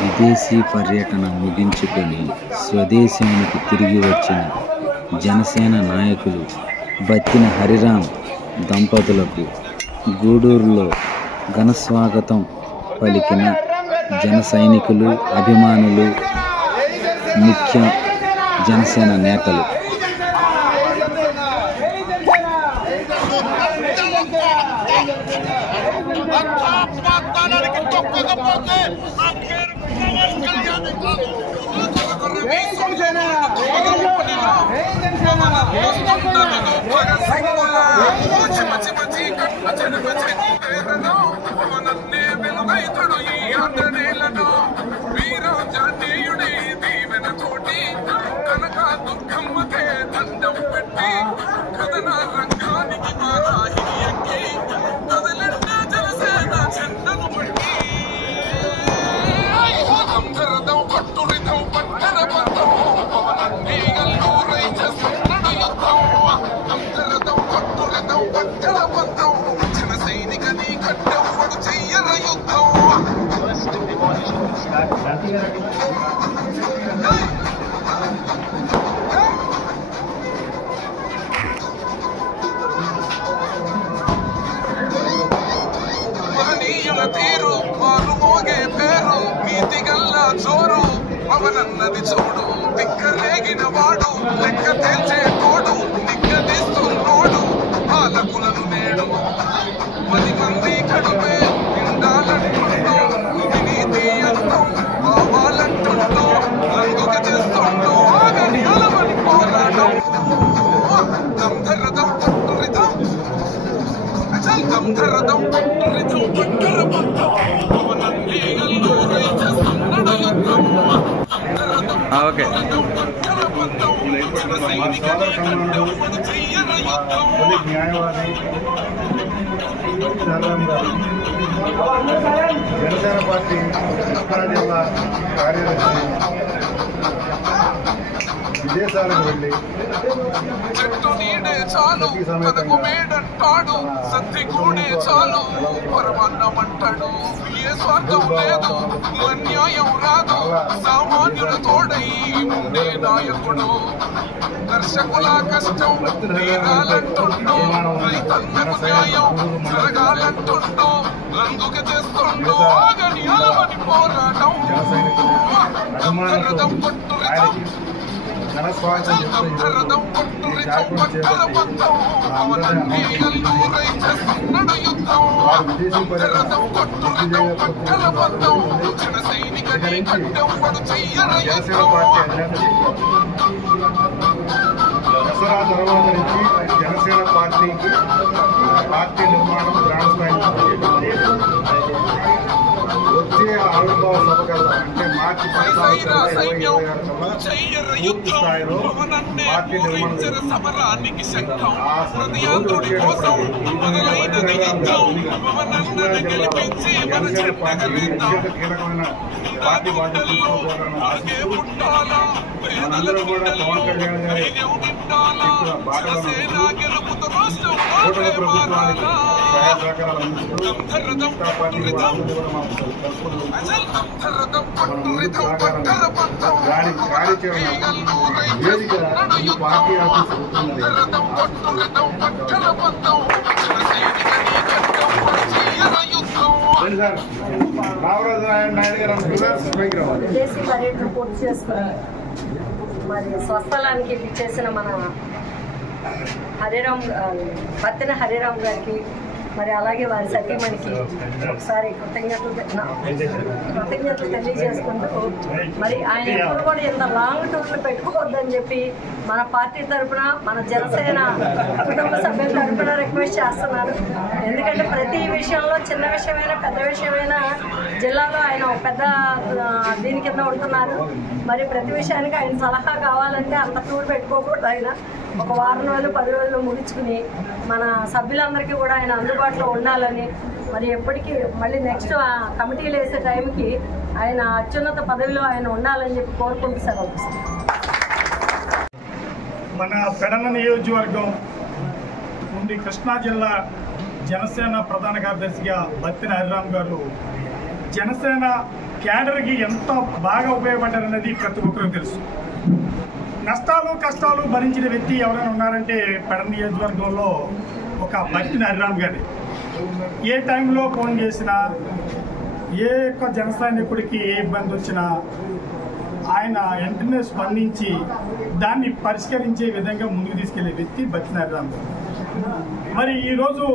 విదేశీ పర్యటన ముగించుకొని స్వదేశానికి తిరిగి వచ్చిన జనసేన నాయకులు బత్తిన హరిరామ్ దంపతులకు గూడూరులో ఘనస్వాగతం పలికిన జన సైనికులు, అభిమానులు, ముఖ్య జనసేన నేతలు. తీరు వారు మోగే పేరు నీతిగల్లా చోరు పవనన్నది చూడు దిక్కరేగిన వాడు లెక్క తేల్చే తోడు దిక్కదిస్తున్నోడు పాలకులను నేడు 10 మంది కడుపే నిండాలంటుండో నీతి అంతం కావాలంటుండో అందుకు చేస్తుండో ఆగని అలవని పోరాటం దంధరదం పట్టురిదం అచల్ దంధరదం పట్టురిదం పట్టరపట్టం పవనన్ని గల్లూరై చేస్తున్నాడు యుద్ధం ఓకే న్యాయవాది జనసేన పార్టీ ఉత్తర జిల్లా కార్యదర్శి విదేశాలకు వెళ్ళి చెట్టు నీడే చాలు కదకు మేడంటాడు సత్తి కూడే చాలు పరమాన్నమంటాడు ఏ స్వార్థం లేదు అన్యాయం రాదు సామాన్యుల తోడై ఉండే నాయకుడు దర్శకుల కష్టం తీరాలంటుండో రైతన్నకు న్యాయం జరగాలంటుండో అందుకు చేస్తుండో ఆగని అలవని పోరాటం దంధరదం పట్టురిదం ఘనస్వాగతం దంధరదం పట్టురిదం పట్టరపట్టం పవనన్ని గల్లూరై చేస్తున్నాడు యుద్ధం దంధరదం పట్టురిదం పట్టరపట్టం జన సైనికుని ఖడ్డం పడు చెయ్యర యుద్ధం దసరా తర్వాత నుంచి జనసేన పార్టీకి పార్టీ నిర్మాణం గ్రామ స్థాయి వచ్చే ఆవిర్భావ సభ కల్లా అంటే మార్చి 16 పూర్తి స్థాయిలో పార్టీ సమరానికి శంఖం ఆ హృదయాంధ్రుడి కోసం మొదలైనది యుద్ధం పవనన్నను గెలిపించి మన చెట్టగలిద్దాం కీలకమైన పార్టీ బాధ్యతలు ఆగే పుట్టాలా పేదల గుండెల్లో ధైర్యం నిండాలా జనసేన గెలుపుతో రాష్ట్రం కూటమి ప్రభుత్వానికి సహాయ సహకారాలు అందిస్తూ దంధరదం పట్టురిదం అచల్ దంధరదం పట్టురిదం పట్టరపట్టం గాడి వేదిక ఈ పార్టీ ఆఫీస్ అవుతున్నది. దంధరదం పట్టురిదం పట్టరపట్టం జన సైనికుని ఖడ్డం పడు చెయ్యర యుద్ధం రామరాజు నాయుడు గారు విదేశీ పర్యటన పూర్తి చేసుకుని మరి స్వస్థలానికి చేసిన మన బత్తిన హరిరామ్ గారికి మరి అలాగే వారి సతీమణికి ఒకసారి కృతజ్ఞతలు తెలియజేసుకుంటూ మరి ఆయన ఎప్పుడు కూడా ఇంత లాంగ్ టూర్లు పెట్టుకోవద్దని చెప్పి మన పార్టీ తరఫున మన జనసేన కుటుంబ సభ్యుల తరఫున రిక్వెస్ట్ చేస్తున్నారు. ఎందుకంటే ప్రతి విషయంలో చిన్న విషయమైనా పెద్ద విషయమైనా జిల్లాలో ఆయన పెద్ద దీని కింద ఉంటున్నారు. మరి ప్రతి విషయానికి ఆయన సలహా కావాలంటే అంత టూర్ పెట్టుకోకూడదు. ఆయన ఒక వారం రోజులు 10 రోజులు ముగించుకుని మన సభ్యులందరికీ కూడా ఆయన అందుబాటులో ఉండాలని మరి ఎప్పటికీ మళ్ళీ నెక్స్ట్ కమిటీలు వేసే టైంకి ఆయన అత్యున్నత పదవిలో ఆయన ఉండాలని చెప్పి కోరుకుంటూ సెలవు. మన పెడన నియోజకవర్గం నుండి కృష్ణా జిల్లా జనసేన ప్రధాన కార్యదర్శిగా బత్తిన హరిరామ్ గారు జనసేన క్యాడర్కి ఎంత బాగా ఉపయోగపడ్డారన్నది ప్రతి ఒక్కరికి తెలుసు. నష్టాలు కష్టాలు భరించిన వ్యక్తి ఎవరైనా ఉన్నారంటే పెడ నియోజకవర్గంలో ఒక బత్తిన హరిరామ్ గారి. ఏ టైంలో ఫోన్ చేసినా, ఏ యొక్క జన సైనికుడికి ఏ ఇబ్బంది వచ్చినా ఆయన వెంటనే స్పందించి దాన్ని పరిష్కరించే విధంగా ముందుకు తీసుకెళ్లే వ్యక్తి బత్తిన హరిరామ్ గారు. మరి ఈరోజు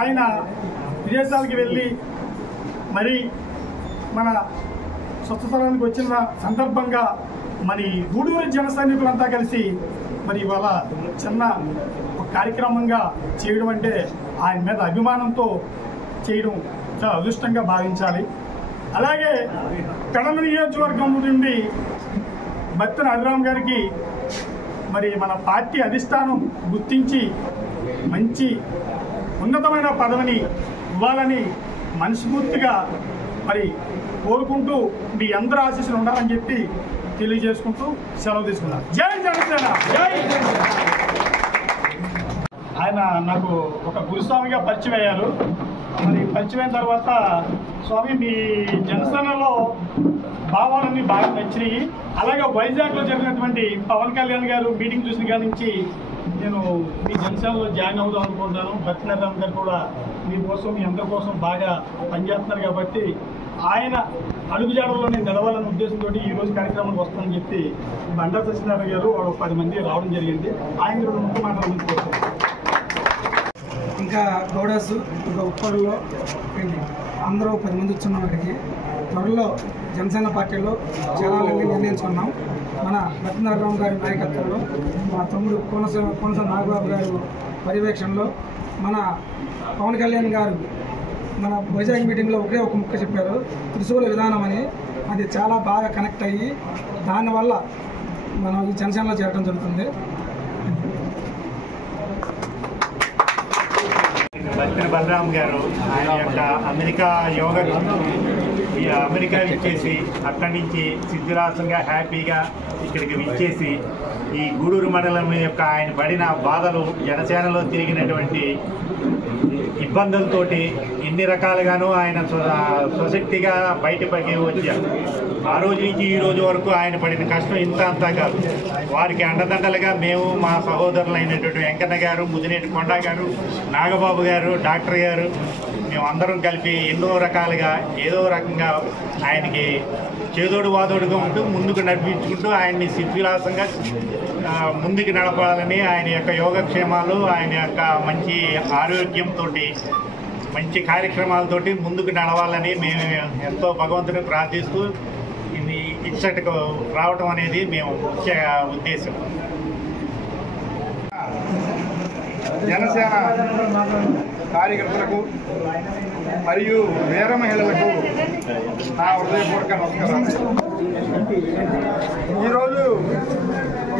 ఆయన విదేశాలకు వెళ్ళి మరి మన స్వచ్ఛతరానికి వచ్చిన సందర్భంగా మరి గూడూరు జన సైనికులంతా కలిసి మరి ఇవాళ చిన్న ఒక కార్యక్రమంగా చేయడం అంటే ఆయన మీద అభిమానంతో చేయడం చాలా అదృష్టంగా భావించాలి. అలాగే పెడన నియోజకవర్గం నుండి బత్తిన హరిరామ్ గారికి మరి మన పార్టీ అధిష్టానం గుర్తించి మంచి ఉన్నతమైన పదవిని ఇవ్వాలని మనస్ఫూర్తిగా మరి కోరుకుంటూ మీ అందరూ ఆశీస్సులు ఉండాలని చెప్పి తెలియజేసుకుంటూ సెలవు తీసుకున్నాను. జై జనసేన. ఆయన నాకు ఒక గురుస్వామిగా పరిచయం అయ్యారు. మరి పరిచయం అయిన తర్వాత స్వామి మీ జనసేనలో భావాలన్నీ బాగా నచ్చినాయి. అలాగే వైజాగ్లో జరిగినటువంటి పవన్ కళ్యాణ్ గారు మీటింగ్ చూసిన కాడి నుంచి నేను మీ జనసేనలో జాయిన్ అవుదాం అనుకుంటున్నాను. బత్తిన హరిరామ్ గారు కూడా మీకోసం మీ అందరి కోసం బాగా పనిచేస్తున్నారు కాబట్టి ఆయన అడుగుజాడల్లో నేను నడవాలనే ఉద్దేశంతో ఈరోజు కార్యక్రమానికి వస్తానని చెప్పి బండా సత్యనారాయణ గారు 10 మంది రావడం జరిగింది. ఆయన కూడా ముఖ్య మాట్లాడుకోవచ్చు. ఇంకా గౌడాస్ ఇంకా ఉప్పల్లో అందరూ 10 మంది వచ్చున్నాం. ఇక్కడికి త్వరలో జనసేన పార్టీలో చేరాలని నిర్ణయించుకున్నాం. మన బత్తిన హరిరామ్ గారి నాయకత్వంలో, మా తమ్ముడు కోనస నాగబాబు గారు పర్యవేక్షణలో, మన పవన్ కళ్యాణ్ గారు మన వైజాగ్ మీటింగ్లో ఒకే ఒక ముక్క చెప్పారు, త్రిశూల విధానం అని. అది చాలా బాగా కనెక్ట్ అయ్యి దానివల్ల మనం ఈ జనసేనలో చేరడం జరుగుతుంది. బత్తిన బలరాం గారు ఆయన యొక్క అమెరికా యోగా అమెరికా విచ్చేసి అక్కడి నుంచి సిద్ధిరాసంగా హ్యాపీగా ఇక్కడికి విచ్చేసి ఈ గూడూరు మండలం యొక్క ఆయన పడిన బాధలు, జనసేనలో తిరిగినటువంటి ఇబ్బందులతోటి ఎన్ని రకాలుగానూ ఆయన స్వశక్తిగా బయటపడి వచ్చారు. ఆ రోజు నుంచి ఈ రోజు వరకు ఆయన పడిన కష్టం ఇంత అంతా కాదు. వారికి అండదండలుగా మేము, మా సహోదరులు అయినటువంటి వెంకన్న గారు, ముదినేటి కొండ గారు, నాగబాబు గారు, డాక్టర్ గారు, మేము అందరం కలిపి ఎన్నో రకాలుగా ఏదో రకంగా ఆయనకి చేదోడు వాదోడుగా ఉంటూ ముందుకు నడిపించుకుంటూ ఆయన్ని సిద్ధివిలాసంగా ముందుకు నడపాలని, ఆయన యొక్క యోగక్షేమాలు, ఆయన యొక్క మంచి ఆరోగ్యంతో మంచి కార్యక్రమాలతోటి ముందుకు నడవాలని మేము ఎంతో భగవంతుని ప్రార్థిస్తూ ఇది ఇచ్చటకు రావటం అనేది మేము ముఖ్య ఉద్దేశం. జనసేన కార్యకర్తలకు మరియు వీర మహిళలకు నా హృదయపూర్వక నమస్కారాలు. ఈరోజు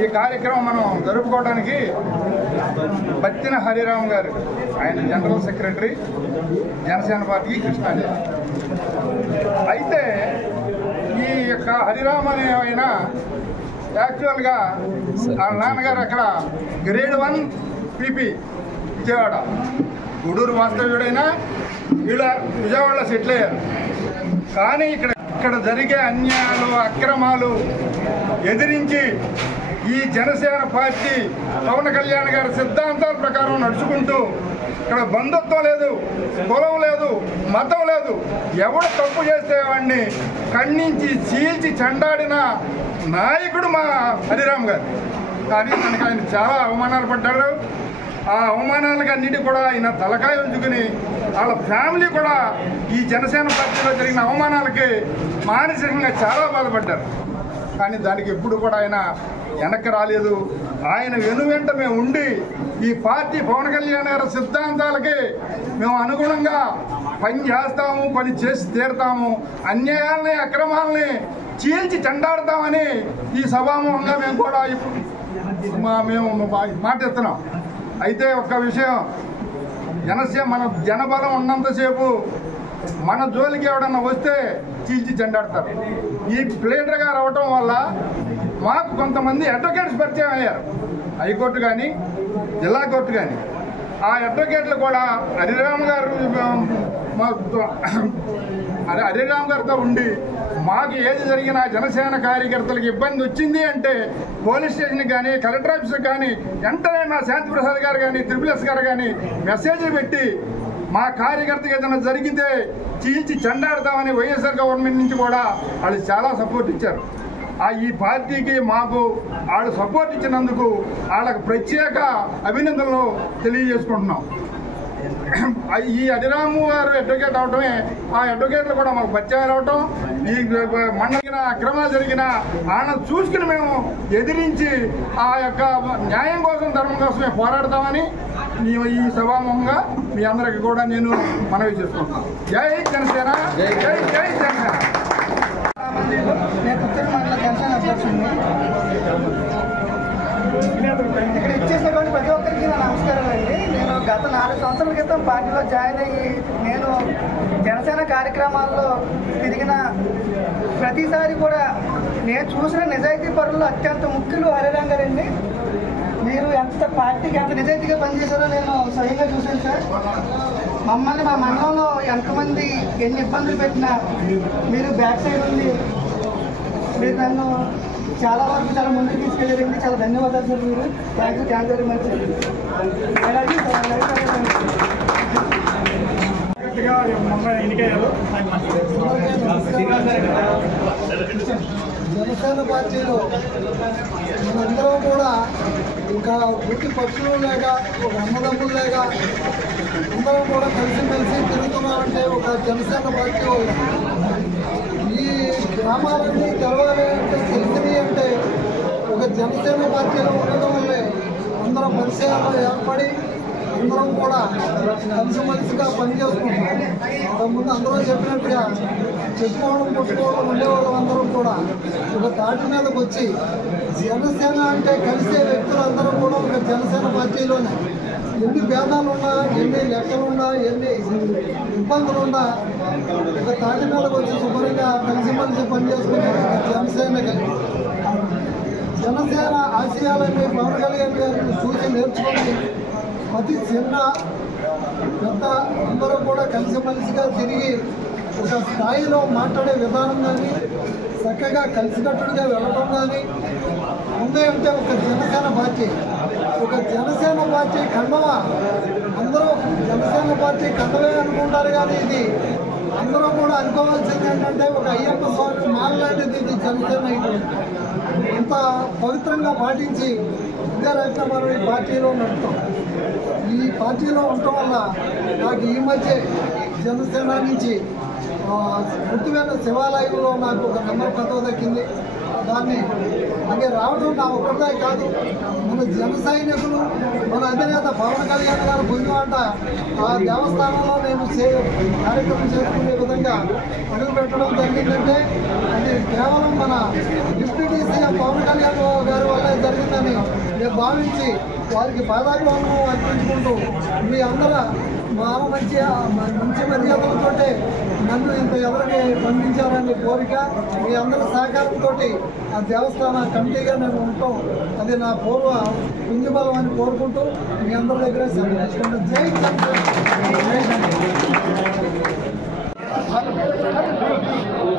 ఈ కార్యక్రమం మనం జరుపుకోవడానికి బత్తిన హరిరామ్ గారు, ఆయన general secretary Janasena party Krishna జిల్లా. అయితే ఈ యొక్క హరిరామ్ అనే ఆయన యాక్చువల్గా వాళ్ళ నాన్నగారు అక్కడ గ్రేడ్ 1 పీపీ విజయవాడ, గూడూరు వాస్తవ్యుడైనా వీళ్ళ విజయవాడలో సెటిల్ అయ్యారు. కానీ ఇక్కడ జరిగే అన్యాయాలు, అక్రమాలు ఎదిరించి ఈ జనసేన పార్టీ పవన్ కళ్యాణ్ గారి సిద్ధాంతాల ప్రకారం నడుచుకుంటూ ఇక్కడ బంధుత్వం లేదు, కులం లేదు, మతం లేదు, ఎవడు తప్పు చేస్తే వాడిని ఖండించి చీల్చి చెండాడిన నాయకుడు మా హరిరామ్ గారు. కానీ తనకి ఆయన చాలా అవమానాలు పడ్డారు. ఆ అవమానాలకు అన్నిటి కూడా ఆయన తలకాయ ఉంచుకుని వాళ్ళ ఫ్యామిలీ కూడా ఈ జనసేన పార్టీలో జరిగిన అవమానాలకి మానసికంగా చాలా బాధపడ్డారు. కానీ దానికి ఎప్పుడు కూడా ఆయన వెనక్కి రాలేదు. ఆయన వెనువెంట మేము ఉండి ఈ పార్టీ పవన్ కళ్యాణ్ గారి సిద్ధాంతాలకి మేము అనుగుణంగా పని చేస్తాము, పని చేసి తీరుతాము, అన్యాయాలని అక్రమాలని చీల్చి చెండాడతామని ఈ సభాముఖంగా మేము కూడా మేము మాటిస్తున్నాం. అయితే ఒక్క విషయం, మన జనబలం ఉన్నంతసేపు మన జోలికి ఎవడన్నా వస్తే చీల్చి చెండాడతారు. ఈ ప్లేడర్గా రావటం వల్ల మాకు కొంతమంది అడ్వకేట్స్ పరిచయం అయ్యారు, హైకోర్టు కానీ జిల్లా కోర్టు కానీ. ఆ అడ్వకేట్లు కూడా హరిరామ్ గారు మా హరిరామ్ గారితో ఉండి మాకు ఏది జరిగినా జనసేన కార్యకర్తలకు ఇబ్బంది వచ్చింది అంటే పోలీస్ స్టేషన్కి కానీ కలెక్టర్ ఆఫీస్కి కానీ వెంటనే మా శాంతిప్రసాద్ గారు కానీ త్రిపుల్ గారు కానీ మెసేజ్ పెట్టి మా కార్యకర్తకి ఏదైనా జరిగితే చీల్చి చెండాడతామని వైఎస్ఆర్ గవర్నమెంట్ నుంచి కూడా వాళ్ళు చాలా సపోర్ట్ ఇచ్చారు. ఈ పార్టీకి మాకు వాళ్ళు సపోర్ట్ ఇచ్చినందుకు వాళ్ళకి ప్రత్యేక అభినందనలు తెలియజేసుకుంటున్నాం. ఈ హరిరాము గారు అడ్వకేట్ అవటమే ఆ అడ్వకేట్లు కూడా మాకు పరిచయాలు అవటం, ఈ మండలిన అక్రమాలు జరిగిన వాళ్ళని చూసుకుని మేము ఎదిరించి ఆ యొక్క న్యాయం కోసం ధర్మం కోసమే పోరాడతామని ఈ సభాముఖంగా మీ అందరికి కూడా నేను మనవి చేసుకుంటున్నాను. జై జనసేన, జై జై జనసేన. నేను పుత్తూరు మండల జనసేన అధ్యక్షుడిని. ఇక్కడ ఇచ్చేసినటువంటి ప్రతి ఒక్కరికి నా నమస్కారం అండి. నేను గత 4 సంవత్సరాల క్రితం పార్టీలో జాయిన్ అయ్యి నేను జనసేన కార్యక్రమాల్లో తిరిగిన ప్రతిసారి కూడా నేను చూసిన నిజాయితీ పరులు అత్యంత ముఖ్యులు హరిరామ్ గారండి. మీరు ఎంత పార్టీకి ఎంత నిజాయితీగా పనిచేశారో నేను స్వయంగా చూశాను సార్. మమ్మల్ని మా మండలంలో ఎంతమంది ఎన్ని ఇబ్బందులు పెట్టినా మీరు బ్యాక్ సైడ్ ఉంది, మీరు నన్ను చాలా వరకు చాలా ముందుకు తీసుకెళ్ళారండి. చాలా ధన్యవాదాలు సార్. మీరు థ్యాంక్ వెరీ మచ్. జనసేన పార్టీలో మనందరం కూడా ఒక గుట్టి పక్షులు లేక ఒక అన్నదమ్ములు లేక అందరం కూడా కలిసిమెలిసి తిరుగుతున్నామంటే ఒక జనసేన పార్టీ వాళ్ళు. ఈ గ్రామాలన్నీ తెలవాలి అంటే తెలిసినవి అంటే ఒక జనసేన పార్టీలో ఉండడం వల్లే అందరం పరిచయాలు ఏర్పడి అందరం కూడా కలిసిమెలిసిగా పనిచేసుకుంటాం. అంతకుముందు అందరూ చెప్పినట్టుగా చెప్పుకోవడం పుట్టుకోవడం ఉండేవాళ్ళం అందరం కూడా ఒక తాటి మీదకి వచ్చి జనసేన అంటే కలిసే వ్యక్తులందరూ కూడా ఒక జనసేన పార్టీలోనే ఎన్ని భేదాలున్నా, ఎన్ని లెక్కలున్నా, ఎన్ని ఇబ్బందులున్నా ఒక తాటి మీదకి వచ్చి శుభ్రంగా కలిసిమెలిసి పనిచేసుకున్నాం ఒక జనసేన కలిగి. జనసేన ఆశయాలన్నీ పవన్ కళ్యాణ్ గారిని చూసి నేర్చుకొని ప్రతి చిన్న పెద్ద అందరూ కూడా కలిసిమెలిసిగా తిరిగి ఒక స్థాయిలో మాట్లాడే విధానం కానీ చక్కగా కలిసికట్టుగా వెళ్ళడం కానీ ఉందే అంటే ఒక జనసేన పార్టీ. ఒక జనసేన పార్టీ కండవా అందరూ జనసేన పార్టీ కండవే అనుకుంటారు కానీ ఇది అందరూ కూడా అనుకోవాల్సింది ఏంటంటే ఒక అయ్యప్ప స్వామి మాల లాంటిది ఇది జనసేన. ఇంత పవిత్రంగా పాటించి ఇదే రైతున మనం ఈ పార్టీలో నడుపుతాం. ఈ పార్టీలో ఉండటం వల్ల నాకు ఈ మధ్య జనసేన నుంచి గుర్తువైన శివాలయంలో నాకు ఒక నెంబర్ పదవి దక్కింది. దాన్ని అలాగే రావడం నా ఒక్కరిదే కాదు, మన జన సైనికులు మన అధినేత పవన్ కళ్యాణ్ గారు పొందివాట ఆ దేవస్థానంలో నేను కార్యక్రమం చేసుకునే విధంగా అడుగు పెట్టడం జరిగిందంటే అది కేవలం మన డిప్యూటీ సీఎం పవన్ కళ్యాణ్ గారి వల్ల జరిగిందని నేను భావించి వారికి పాదాభివందనం అర్పించుకుంటూ మీ అందరూ మంచి మర్యాదలతో నన్ను ఇంత ఎవరికి పంపించారనే కోరిక, మీ అందరి సహకారంతో ఆ దేవస్థాన కమిటీగా నేను ఉంటాం. అది నా పూర్వ పుంజబలం అని కోరుకుంటూ మీ అందరి దగ్గర సెలవు. జై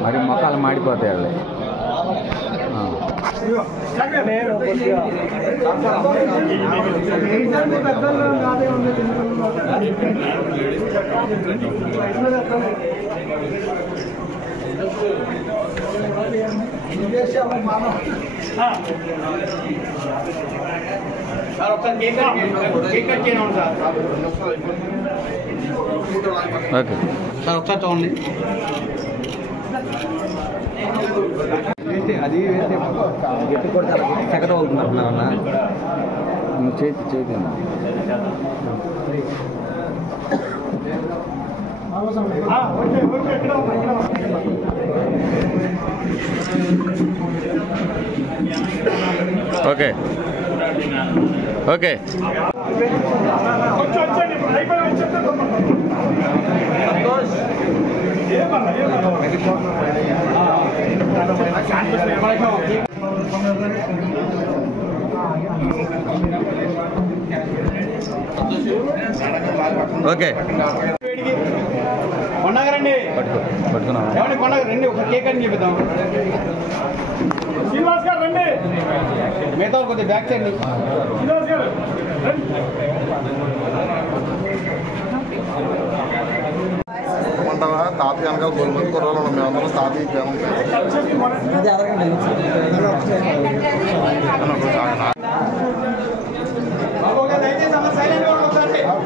మరి మొక్కలు మాడిపోతాయి వాళ్ళు. ఓకే సార్ ఒకసారి చూడండి. అది గట్టి కొడితే సెకండ్ అవుతుందన్నా నువ్వు చేతి ఓకే ఓకే ఓకే పట్టుకున్నావా? ఏమండి కొండ రండి ఒక కేక్ అని చెప్తాం. శ్రీనివాస్ గారు రండి. మిగతా కొద్దిగా బ్యాక్ సైడ్ శ్రీనివాస్ గారు రండి. అంటారా తాత వెనకాల గొలుమంది కుర్రాలు ఉన్నాం మేమందరం తాతయ్య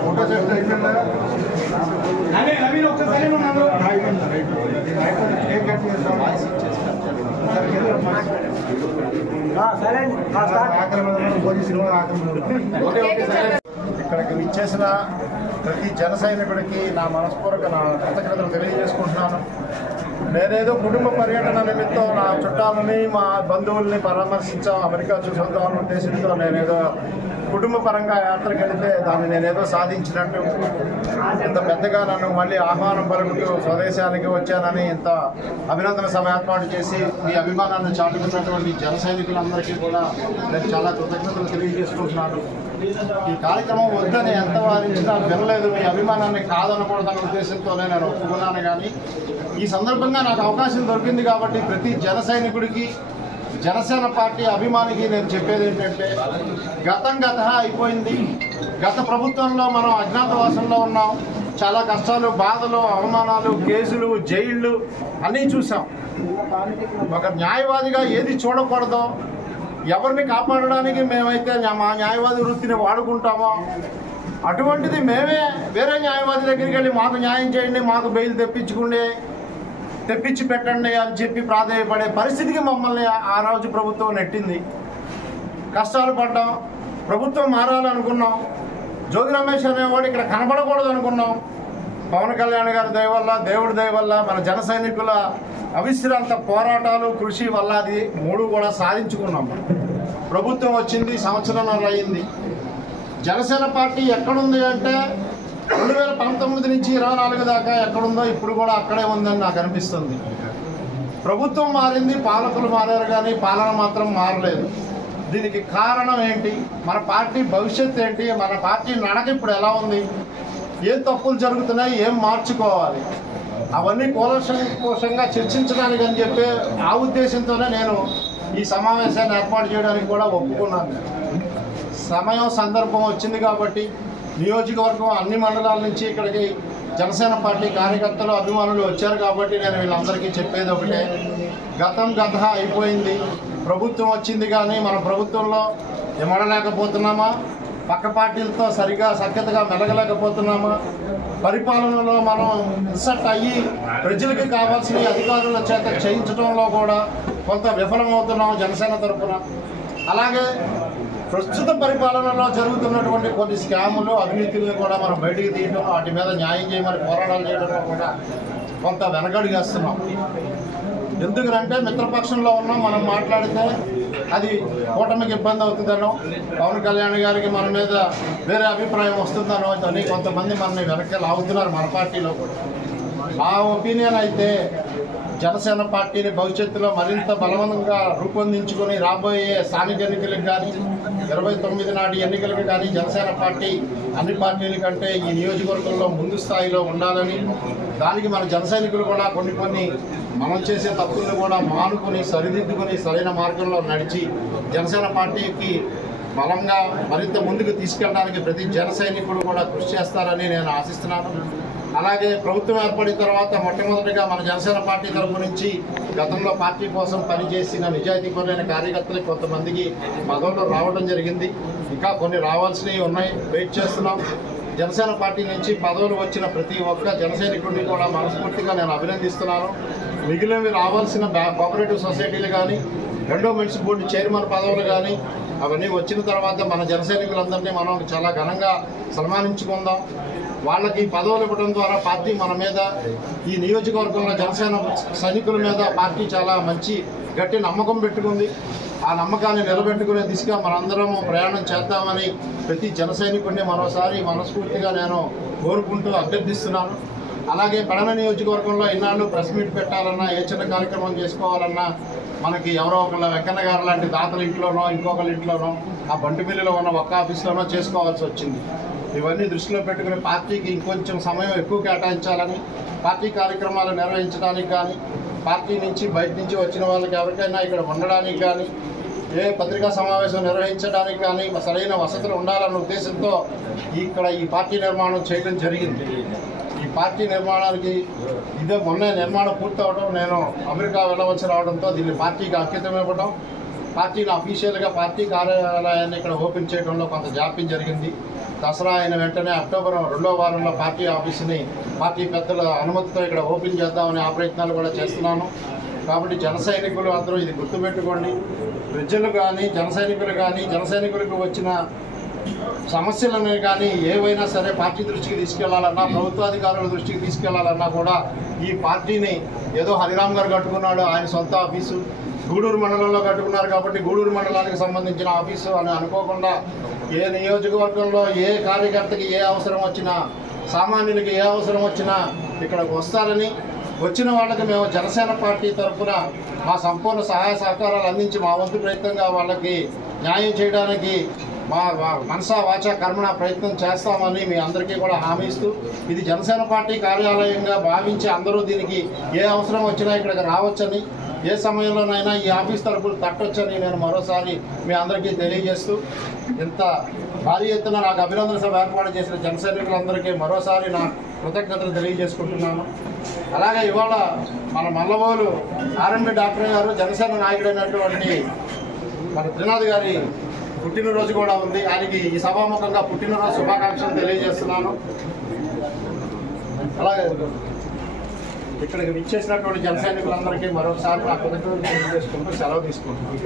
ఫోటో సెషన్ అయిపోయిందా? నవీన్ ఒకసారి సైలెంట్ ఉన్నాను. ఇక్కడికి విచ్చేసిన ప్రతి జన సైనికుడికి నా మనస్పూర్వక నా కృతజ్ఞతలు తెలియజేసుకుంటున్నాను. నేనేదో కుటుంబ పర్యటన నిమిత్తం నా చుట్టాలని మా బంధువుల్ని పరామర్శించాం, అమెరికా చూసొద్దామన్న ఉద్దేశంతో నేనేదో కుటుంబ పరంగా యాత్రకు వెళితే దాన్ని నేనేదో సాధించినట్టు ఇంత పెద్దగా నన్ను మళ్ళీ ఆహ్వానం పలుకుతూ స్వదేశానికి వచ్చానని ఇంత అభినందన సభ ఏర్పాటు చేసి మీ అభిమానాన్ని చాటుకున్నటువంటి జన సైనికులందరికీ కూడా నేను చాలా కృతజ్ఞతలు తెలియజేసుకుంటున్నాను. ఈ కార్యక్రమం వద్దని ఎంత వారించినా వినలేదు, మీ అభిమానాన్ని కాదనకూడదన్న ఉద్దేశంతో నేను ఒప్పుకున్నాను. కానీ ఈ సందర్భంగా నాకు అవకాశం దొరికింది కాబట్టి ప్రతి జన సైనికుడికి జనసేన పార్టీ అభిమానికి నేను చెప్పేది ఏంటంటే గతం అయిపోయింది. గత ప్రభుత్వంలో మనం అజ్ఞాతవాసంలో ఉన్నాం, చాలా కష్టాలు, బాధలు, అవమానాలు, కేసులు, జైళ్ళు అన్నీ చూసాం. ఒక న్యాయవాదిగా ఏది చూడకూడదో, ఎవరిని కాపాడడానికి మేమైతే మా న్యాయవాది వృత్తిని వాడుకుంటామో అటువంటిది మేమే వేరే న్యాయవాది దగ్గరికి వెళ్ళి మాకు న్యాయం చేయండి, మాకు బెయిల్ తెప్పించి పెట్టండి అని చెప్పి ప్రాధేయపడే పరిస్థితికి మమ్మల్ని ఆ రోజు ప్రభుత్వం నెట్టింది. కష్టాలు పడ్డాం, ప్రభుత్వం మారాలనుకున్నాం. జోగి రమేష్ అనేవాడు ఇక్కడ కనబడకూడదు అనుకున్నాం. పవన్ కళ్యాణ్ గారి దయ వల్ల, దేవుడి దయ వల్ల, మన జన సైనికుల అవిశ్రాంత పోరాటాలు, కృషి వల్ల అది 3 కూడా సాధించుకున్నాం. ప్రభుత్వం వచ్చింది, సంవత్సరంన్నర అయింది. జనసేన పార్టీ ఎక్కడుంది అంటే 2019 నుంచి 24 దాకా ఎక్కడుందో ఇప్పుడు కూడా అక్కడే ఉందని నాకు అనిపిస్తుంది. ప్రభుత్వం మారింది, పాలకులు మారారు, కానీ పాలన మాత్రం మారలేదు. దీనికి కారణం ఏంటి, మన పార్టీ భవిష్యత్తు ఏంటి, మన పార్టీ నడక ఇప్పుడు ఎలా ఉంది, ఏం తప్పులు జరుగుతున్నాయి, ఏం మార్చుకోవాలి, అవన్నీ కూలంకషంగా చర్చించడానికి అని చెప్పి ఆ ఉద్దేశంతోనే నేను ఈ సమావేశాన్ని ఏర్పాటు చేయడానికి కూడా ఒప్పుకున్నాను. సమయం సందర్భం వచ్చింది కాబట్టి నియోజకవర్గం అన్ని మండలాల నుంచి ఇక్కడికి జనసేన పార్టీ కార్యకర్తలు, అభిమానులు వచ్చారు కాబట్టి నేను వీళ్ళందరికీ చెప్పేది ఒకటే, గతం అయిపోయింది. ప్రభుత్వం వచ్చింది కానీ మన ప్రభుత్వంలో ఎమడలేకపోతున్నామా, పక్క పార్టీలతో సఖ్యతగా మెలగలేకపోతున్నామా, పరిపాలనలో మనం ఇన్సర్ట్ అయ్యి ప్రజలకి కావాల్సిన అధికారుల చేత చేయించడంలో కూడా కొంత విఫలమవుతున్నాం జనసేన తరఫున. అలాగే ప్రస్తుత పరిపాలనలో జరుగుతున్నటువంటి కొన్ని స్కాములు, అవినీతిని కూడా మనం బయటికి తీయడం, వాటి మీద న్యాయం చేయమని పోరాటాలు చేయడంలో కూడా కొంత వెనకడుగేస్తున్నాం. ఎందుకంటే మిత్రపక్షంలో ఉన్నాం, మనం మాట్లాడితే అది కూటమికి ఇబ్బంది అవుతుందనో, పవన్ కళ్యాణ్ గారికి మన మీద వేరే అభిప్రాయం వస్తుందనో అని కొంతమంది మనల్ని వెనక్కి లాగుతున్నారు మన పార్టీలో కూడా. ఆ ఒపీనియన్ అయితే జనసేన పార్టీని భవిష్యత్తులో మరింత బలవంతంగా రూపొందించుకొని రాబోయే స్థానిక ఎన్నికలకు కానీ 29 నాటి ఎన్నికలకు కానీ జనసేన పార్టీ అన్ని పార్టీల కంటే ఈ నియోజకవర్గంలో ముందు స్థాయిలో ఉండాలని, దానికి మన జన సైనికులు కూడా కొన్ని మనం చేసే తప్పులను కూడా మానుకొని సరిదిద్దుకొని సరైన మార్గంలో నడిచి జనసేన పార్టీకి బలంగా మరింత ముందుకు తీసుకెళ్ళడానికి ప్రతి జన సైనికుడు కూడా కృషి చేస్తారని నేను ఆశిస్తున్నాను. అలాగే ప్రభుత్వం ఏర్పడిన తర్వాత మొట్టమొదటిగా మన జనసేన పార్టీ తరఫు నుంచి గతంలో పార్టీ కోసం పనిచేసిన నిజాయితీపరులైన కార్యకర్తలకు కొంతమందికి పదవులు రావడం జరిగింది. ఇంకా కొన్ని రావాల్సినవి ఉన్నాయి, వెయిట్ చేస్తున్నాం. జనసేన పార్టీ నుంచి పదవులు వచ్చిన ప్రతి ఒక్క జనసైనికుడిని కూడా మనస్ఫూర్తిగా నేను అభినందిస్తున్నాను. మిగిలినవి రావాల్సిన కోఆపరేటివ్ సొసైటీలు కానీ, రెండో మున్సిపల్ బోర్డు చైర్మన్ పదవులు కానీ అవన్నీ వచ్చిన తర్వాత మన జనసైనికులందరినీ మనం చాలా ఘనంగా సన్మానించుకుందాం. వాళ్ళకి పదవులు ఇవ్వడం ద్వారా పార్టీ మన మీద, ఈ నియోజకవర్గంలో జనసేన సైనికుల మీద పార్టీ చాలా మంచి గట్టి నమ్మకం పెట్టుకుంది. ఆ నమ్మకాన్ని నిలబెట్టుకునే దిశగా మనందరం ప్రయాణం చేద్దామని ప్రతి జన సైనికుడిని మరోసారి మనస్ఫూర్తిగా నేను కోరుకుంటూ అభ్యర్థిస్తున్నాను. అలాగే పెడన నియోజకవర్గంలో ఇన్నాళ్ళు ప్రెస్ మీట్ పెట్టాలన్నా, ఏ చిన్న కార్యక్రమం చేసుకోవాలన్నా మనకి ఎవరో ఒకళ్ళ వెంకన్న గారు లాంటి దాతల ఇంట్లోనో, ఇంకొకళ్ళ ఇంట్లోనో, ఆ బంటిమిల్లిలో ఉన్న ఒక్క ఆఫీస్లోనో చేసుకోవాల్సి వచ్చింది. ఇవన్నీ దృష్టిలో పెట్టుకుని పార్టీకి ఇంకొంచెం సమయం ఎక్కువ కేటాయించాలని, పార్టీ కార్యక్రమాలు నిర్వహించడానికి కానీ, పార్టీ నుంచి బయట నుంచి వచ్చిన వాళ్ళకి ఎవరికైనా ఇక్కడ ఉండడానికి కానీ, ఏ పత్రికా సమావేశం నిర్వహించడానికి కానీ సరైన వసతులు ఉండాలన్న ఉద్దేశంతో ఇక్కడ ఈ పార్టీ నిర్మాణం చేయడం జరిగింది. ఈ పార్టీ నిర్మాణానికి ఇదే మొన్న నిర్మాణం పూర్తవడం, నేను అమెరికా వెళ్ళవలసి రావడంతో దీన్ని పార్టీకి అంకితం ఇవ్వడం, పార్టీని అఫీషియల్గా పార్టీ కార్యాలయాన్ని ఇక్కడ ఓపెన్ చేయడంలో కొంత జాప్యం జరిగింది. దసరా అయిన వెంటనే అక్టోబర్ 2వ వారంలో పార్టీ ఆఫీసుని పార్టీ పెద్దల అనుమతితో ఇక్కడ ఓపెన్ చేద్దామని ఆ ప్రయత్నాలు కూడా చేస్తున్నాను. కాబట్టి జన సైనికులు అందరూ ఇది గుర్తుపెట్టుకోండి. ప్రజలు కానీ జన సైనికులకు వచ్చిన సమస్యలను కానీ ఏవైనా సరే పార్టీ దృష్టికి తీసుకెళ్లాలన్నా, ప్రభుత్వాధికారుల దృష్టికి తీసుకెళ్లాలన్నా కూడా ఈ పార్టీని ఏదో హరిరామ్ గారు కట్టుకున్నాడు, ఆయన సొంత ఆఫీసు, గూడూరు మండలంలో కట్టుకున్నారు కాబట్టి గూడూరు మండలానికి సంబంధించిన ఆఫీసు అని అనుకోకుండా, ఏ నియోజకవర్గంలో ఏ కార్యకర్తకి ఏ అవసరం వచ్చినా, సామాన్యులకి ఏ అవసరం వచ్చినా ఇక్కడికి వస్తారని, వచ్చిన వాళ్ళకి మేము జనసేన పార్టీ తరఫున మా సంపూర్ణ సహాయ సహకారాలు అందించి మా వంతు ప్రయత్నంగా వాళ్ళకి న్యాయం చేయడానికి మా మనసా వాచా కర్మణ ప్రయత్నం చేస్తామని మీ అందరికీ కూడా హామీ ఇస్తూ, ఇది జనసేన పార్టీ కార్యాలయంగా భావించి అందరూ దీనికి ఏ అవసరం వచ్చినా ఇక్కడికి రావచ్చని, ఏ సమయంలోనైనా ఈ ఆఫీస్ తరపులు తట్టొచ్చని నేను మరోసారి మీ అందరికీ తెలియజేస్తూ, ఇంత భారీ ఎత్తున నాకు అభినందన సభ ఏర్పాటు చేసిన జన సైనికులందరికీ మరోసారి నా కృతజ్ఞతలు తెలియజేసుకుంటున్నాను. అలాగే ఇవాళ మన మల్లబోలు ఆర్ఎంపీ డాక్టర్ గారు జనసేన నాయకుడైనటువంటి మన త్రినాథ్ గారి పుట్టినరోజు కూడా ఉంది. ఆయనకి ఈ సభాముఖంగా పుట్టినరోజు శుభాకాంక్షలు తెలియజేస్తున్నాను. అలాగే ఇక్కడికి విచ్చేసినటువంటి జన సైనికులందరికీ మరొకసారి నా కృతజ్ఞతలు తెలియజేసుకుంటూ సెలవు తీసుకుంటున్నాను.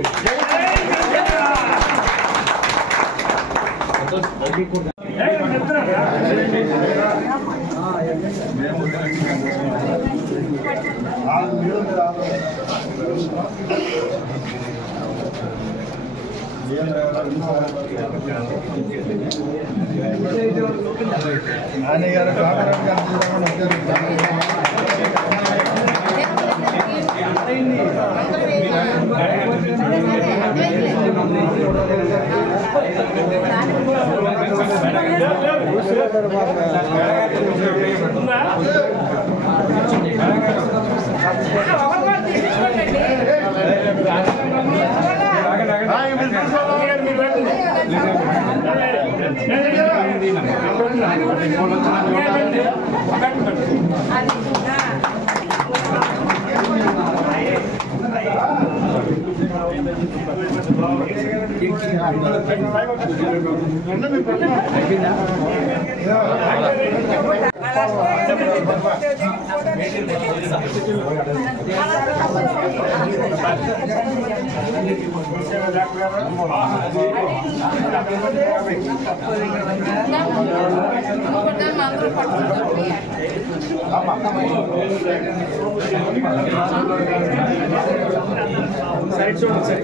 సైడ్ చూడండి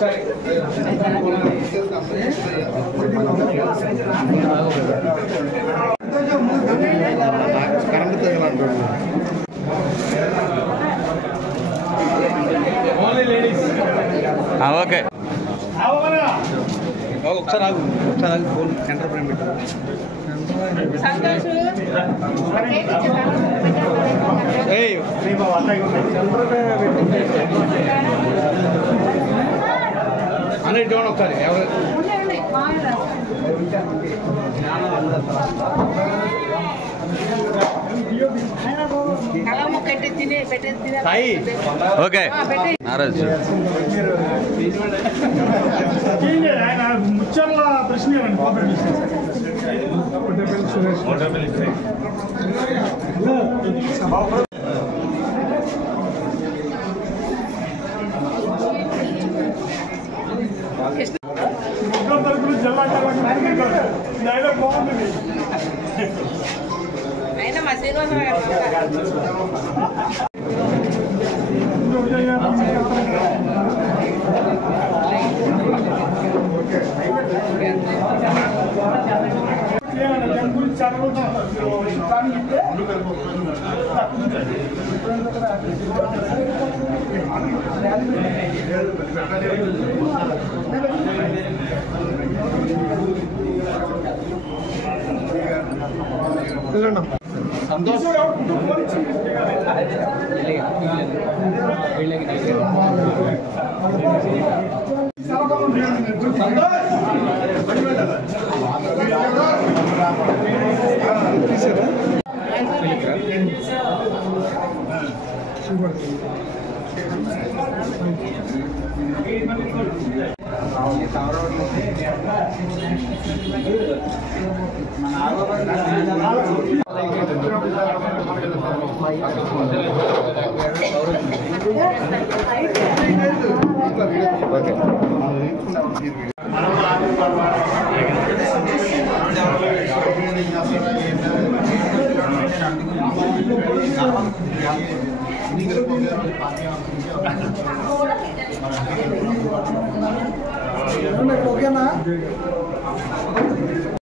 సరే కరెంట్ తగలంటాడు. ఓకే ఒకసారి ఫోన్ సెంటర్ ఫ్రేమ్ పెట్టు. అన్నిటి చూడండి ఒకసారి ఎవరు ఓకే నారాజ్ ఆయన ముచ్చర్ల ప్రశ్న తరపున జిల్లా డైలాగ్ బాగుంటుంది. అయినా మా శ్రీనివాసరావు గారు సంతోష్ ఓకేనా